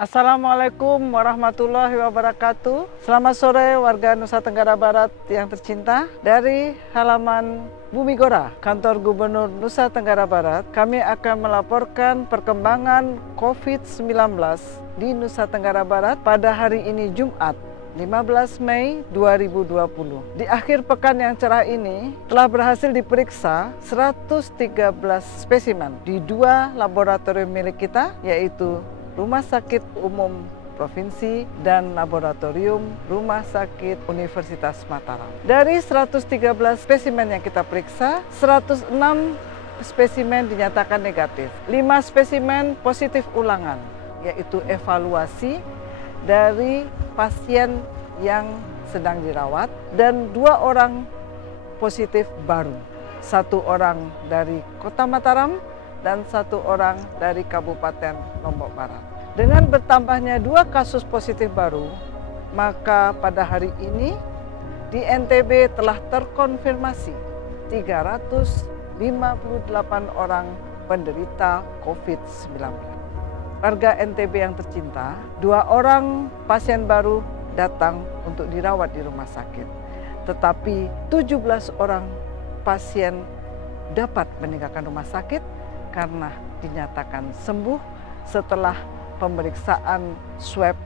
Assalamualaikum warahmatullahi wabarakatuh. Selamat sore warga Nusa Tenggara Barat yang tercinta. Dari halaman Bumi Gora, kantor Gubernur Nusa Tenggara Barat, kami akan melaporkan perkembangan COVID-19 di Nusa Tenggara Barat pada hari ini Jumat 15 Mei 2020. Di akhir pekan yang cerah ini telah berhasil diperiksa 113 spesimen di 2 laboratorium milik kita, yaitu Rumah Sakit Umum Provinsi dan Laboratorium Rumah Sakit Universitas Mataram. Dari 113 spesimen yang kita periksa, 106 spesimen dinyatakan negatif. 5 spesimen positif ulangan, yaitu evaluasi dari pasien yang sedang dirawat, dan 2 orang positif baru. 1 orang dari Kota Mataram dan 1 orang dari Kabupaten Lombok Barat. Dengan bertambahnya 2 kasus positif baru, maka pada hari ini di NTB telah terkonfirmasi 358 orang penderita COVID-19. Warga NTB yang tercinta, 2 orang pasien baru datang untuk dirawat di rumah sakit, tetapi 17 orang pasien dapat meninggalkan rumah sakit karena dinyatakan sembuh setelah pemeriksaan swab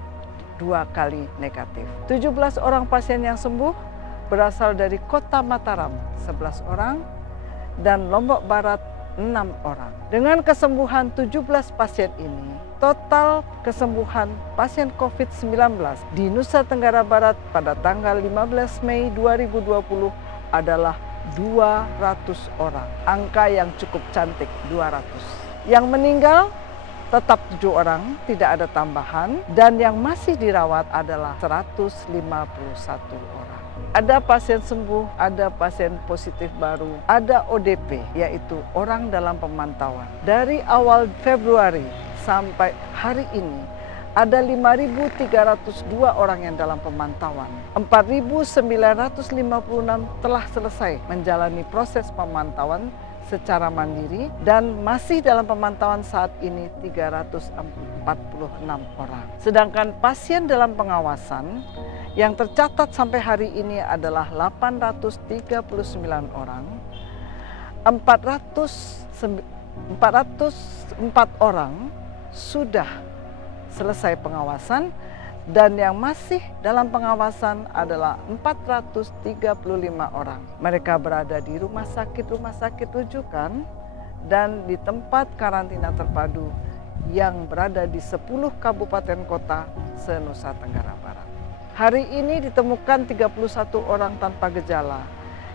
2 kali negatif. 17 orang pasien yang sembuh berasal dari Kota Mataram 11 orang dan Lombok Barat 6 orang. Dengan kesembuhan 17 pasien ini, total kesembuhan pasien COVID-19 di Nusa Tenggara Barat pada tanggal 15 Mei 2020 adalah 200 orang. Angka yang cukup cantik, 200. Yang meninggal tetap 7 orang, tidak ada tambahan, dan yang masih dirawat adalah 151 orang. Ada pasien sembuh, ada pasien positif baru, ada ODP, yaitu orang dalam pemantauan. Dari awal Februari sampai hari ini, ada 5.302 orang yang dalam pemantauan. 4.956 telah selesai menjalani proses pemantauan secara mandiri, dan masih dalam pemantauan saat ini 346 orang. Sedangkan pasien dalam pengawasan yang tercatat sampai hari ini adalah 839 orang. 404 orang sudah selesai pengawasan, dan yang masih dalam pengawasan adalah 435 orang. Mereka berada di rumah sakit rujukan dan di tempat karantina terpadu yang berada di 10 kabupaten kota se-Nusa Tenggara Barat. Hari ini ditemukan 31 orang tanpa gejala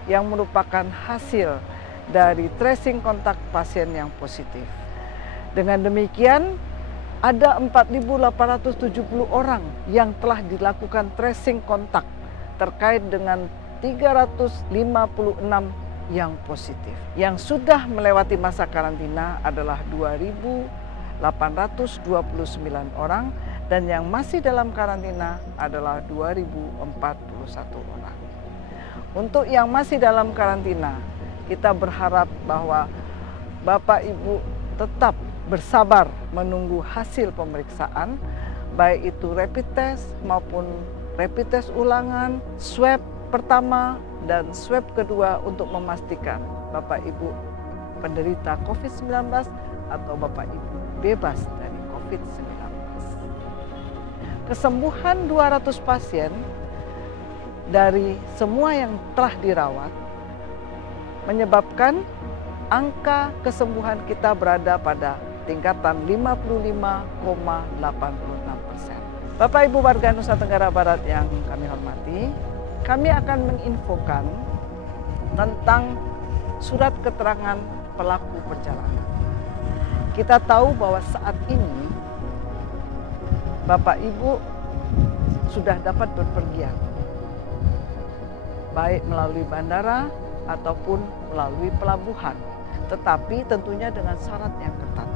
yang merupakan hasil dari tracing kontak pasien yang positif. Dengan demikian, ada 4.870 orang yang telah dilakukan tracing kontak terkait dengan 356 yang positif. Yang sudah melewati masa karantina adalah 2.829 orang, dan yang masih dalam karantina adalah 2.041 orang. Untuk yang masih dalam karantina, kita berharap bahwa Bapak Ibu tetap bersabar menunggu hasil pemeriksaan, baik itu rapid test maupun rapid test ulangan, swab pertama dan swab kedua, untuk memastikan Bapak Ibu penderita COVID-19 atau Bapak Ibu bebas dari COVID-19. Kesembuhan 200 pasien dari semua yang telah dirawat menyebabkan angka kesembuhan kita berada pada tingkatan 55,86%. Bapak Ibu warga Nusa Tenggara Barat yang kami hormati, kami akan menginfokan tentang surat keterangan pelaku perjalanan. Kita tahu bahwa saat ini Bapak Ibu sudah dapat berpergian, baik melalui bandara ataupun melalui pelabuhan, tetapi tentunya dengan syarat yang ketat.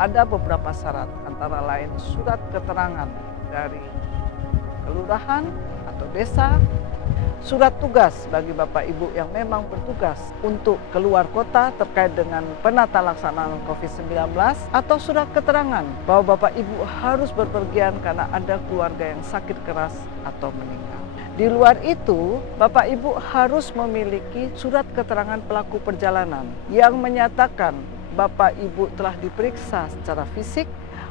Ada beberapa syarat, antara lain surat keterangan dari kelurahan atau desa, surat tugas bagi Bapak Ibu yang memang bertugas untuk keluar kota terkait dengan penata laksanaan COVID-19, atau surat keterangan bahwa Bapak Ibu harus berpergian karena ada keluarga yang sakit keras atau meninggal. Di luar itu, Bapak Ibu harus memiliki surat keterangan pelaku perjalanan yang menyatakan Bapak Ibu telah diperiksa secara fisik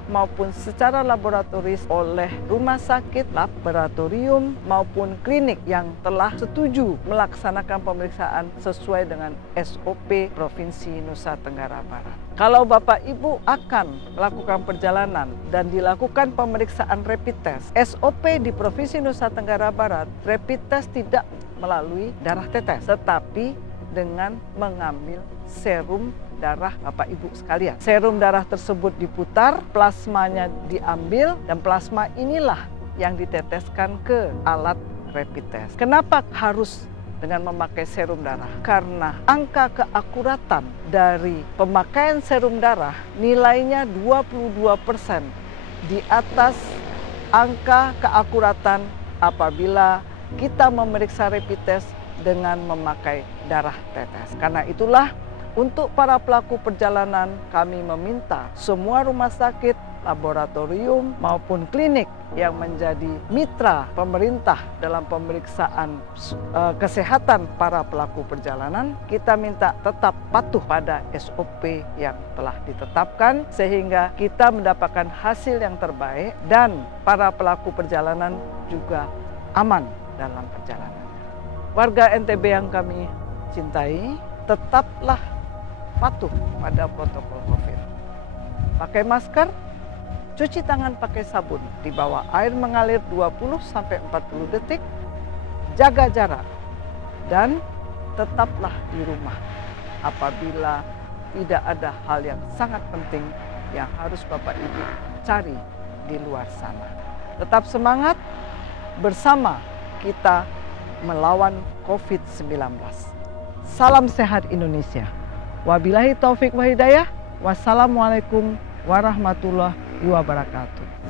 maupun secara laboratoris oleh rumah sakit, laboratorium maupun klinik yang telah setuju melaksanakan pemeriksaan sesuai dengan SOP Provinsi Nusa Tenggara Barat. Kalau Bapak Ibu akan melakukan perjalanan dan dilakukan pemeriksaan rapid test, SOP di Provinsi Nusa Tenggara Barat, rapid test tidak melalui darah tetes, tetapi dengan mengambil serum darah Bapak Ibu sekalian. Serum darah tersebut diputar, plasmanya diambil, dan plasma inilah yang diteteskan ke alat rapid test. Kenapa harus dengan memakai serum darah? Karena angka keakuratan dari pemakaian serum darah nilainya 22% di atas angka keakuratan apabila kita memeriksa rapid test dengan memakai darah tetes. Karena itulah untuk para pelaku perjalanan, kami meminta semua rumah sakit, laboratorium maupun klinik yang menjadi mitra pemerintah dalam pemeriksaan kesehatan para pelaku perjalanan, kita minta tetap patuh pada SOP yang telah ditetapkan sehingga kita mendapatkan hasil yang terbaik dan para pelaku perjalanan juga aman dalam perjalanan. Warga NTB yang kami cintai, tetaplah patuh pada protokol COVID. Pakai masker, cuci tangan pakai sabun, di bawah air mengalir 20-40 detik, jaga jarak, dan tetaplah di rumah apabila tidak ada hal yang sangat penting yang harus Bapak Ibu cari di luar sana. Tetap semangat, bersama kita melawan COVID-19. Salam sehat Indonesia. Wabillahi taufik wa hidayah. Wassalamualaikum warahmatullahi wabarakatuh.